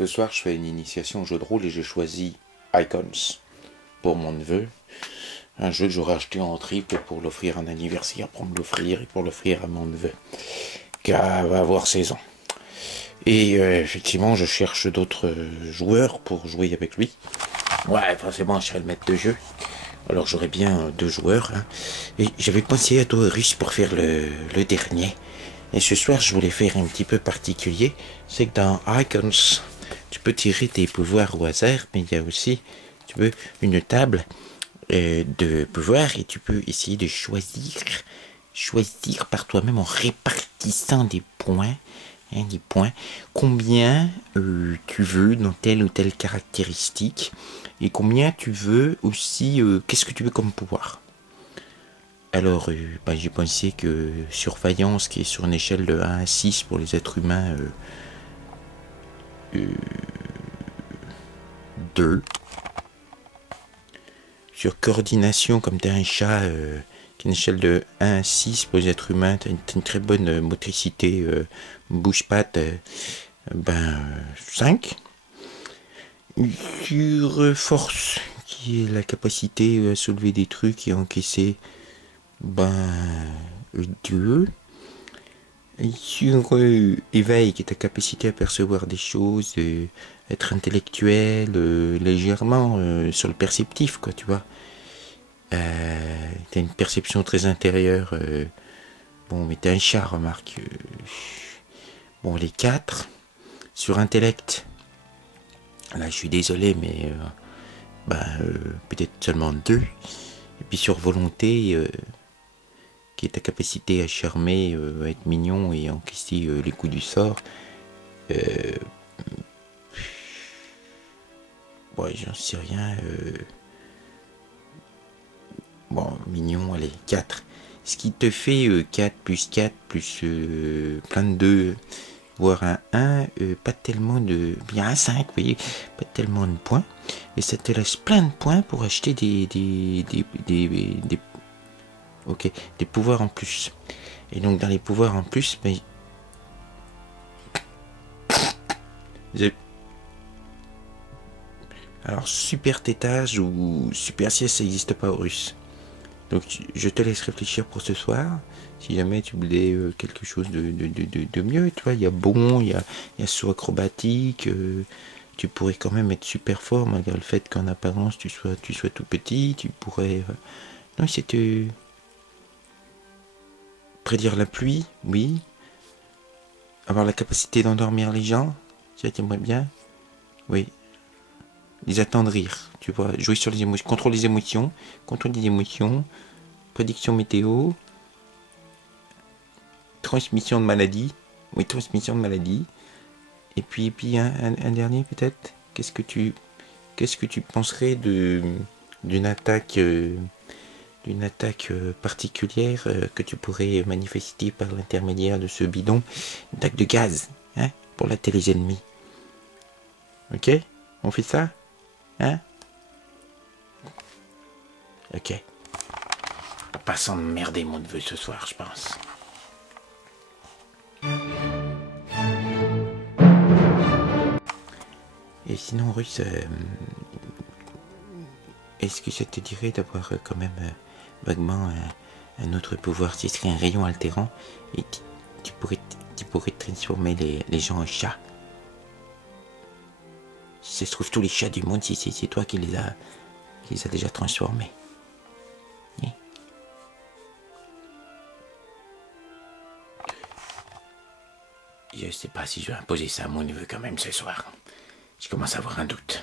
Ce soir, je fais une initiation au jeu de rôle et j'ai choisi Icons pour mon neveu. Un jeu que j'aurais acheté en triple pour l'offrir à un anniversaire, pour me l'offrir et pour l'offrir à mon neveu, qui va avoir 16 ans. Et effectivement, je cherche d'autres joueurs pour jouer avec lui. Ouais, forcément, je serai le maître de jeu. Alors j'aurais bien 2 joueurs. Hein. Et j'avais pensé à toi, Russe, pour faire le dernier. Et ce soir, je voulais faire un petit peu particulier. C'est que dans Icons, tu peux tirer tes pouvoirs au hasard, mais il y a aussi, tu veux, une table de pouvoirs et tu peux essayer de choisir par toi-même en répartissant des points, combien tu veux dans telle ou telle caractéristique et combien tu veux aussi, qu'est-ce que tu veux comme pouvoir. Alors, j'ai pensé que surveillance, qui est sur une échelle de 1 à 6 pour les êtres humains, 2. Sur coordination, comme tu as un chat, qui est une échelle de 1 à 6 pour les êtres humains, tu as une très bonne motricité, bouge-patte, 5. Sur force, qui est la capacité à soulever des trucs et encaisser, 2. Sur éveil, qui est ta capacité à percevoir des choses, être intellectuel, légèrement sur le perceptif, quoi, tu vois. T'as une perception très intérieure. Bon, mais t'es un chat, remarque. Bon, les 4. Sur intellect, là, je suis désolé, mais peut-être seulement 2. Et puis sur volonté, qui est ta capacité à charmer, à être mignon et encaisser les coups du sort. J'en sais rien. Mignon, allez, 4. Ce qui te fait 4 plus 4 plus plein de 2, voire un 1, pas tellement de... Bien un 5, vous voyez, pas tellement de points. Et ça te laisse plein de points pour acheter des pouvoirs en plus. Et donc dans les pouvoirs en plus, alors super tétage ou super sieste, ça n'existe pas aux Russes. Donc je te laisse réfléchir pour ce soir. Si jamais tu voulais quelque chose de mieux, tu vois, il y a bon, il y a saut acrobatique. Tu pourrais quand même être super fort malgré le fait qu'en apparence tu sois tout petit. Tu pourrais... Non, c'était... Prédire la pluie, oui. Avoir la capacité d'endormir les gens, ça t'aimerais bien. Oui. Les attendrir, tu vois, jouer sur les émotions, contrôle des émotions, prédiction météo, transmission de maladie, et puis un dernier peut-être. Qu'est-ce que tu penserais d'une attaque particulière que tu pourrais manifester par l'intermédiaire de ce bidon, une attaque de gaz, hein, pour latter les ennemis. Ok, on fait ça, hein? Ok. On va pas s'emmerder mon neveu ce soir, je pense. Et sinon, Russe, est-ce que ça te dirait d'avoir quand même vaguement un autre pouvoir? Ce serait un rayon altérant et tu pourrais transformer les gens en chats. Si ça se trouve, tous les chats du monde, c'est toi qui les a déjà transformés. Je sais pas si je vais imposer ça à mon neveu quand même ce soir. Je commence à avoir un doute.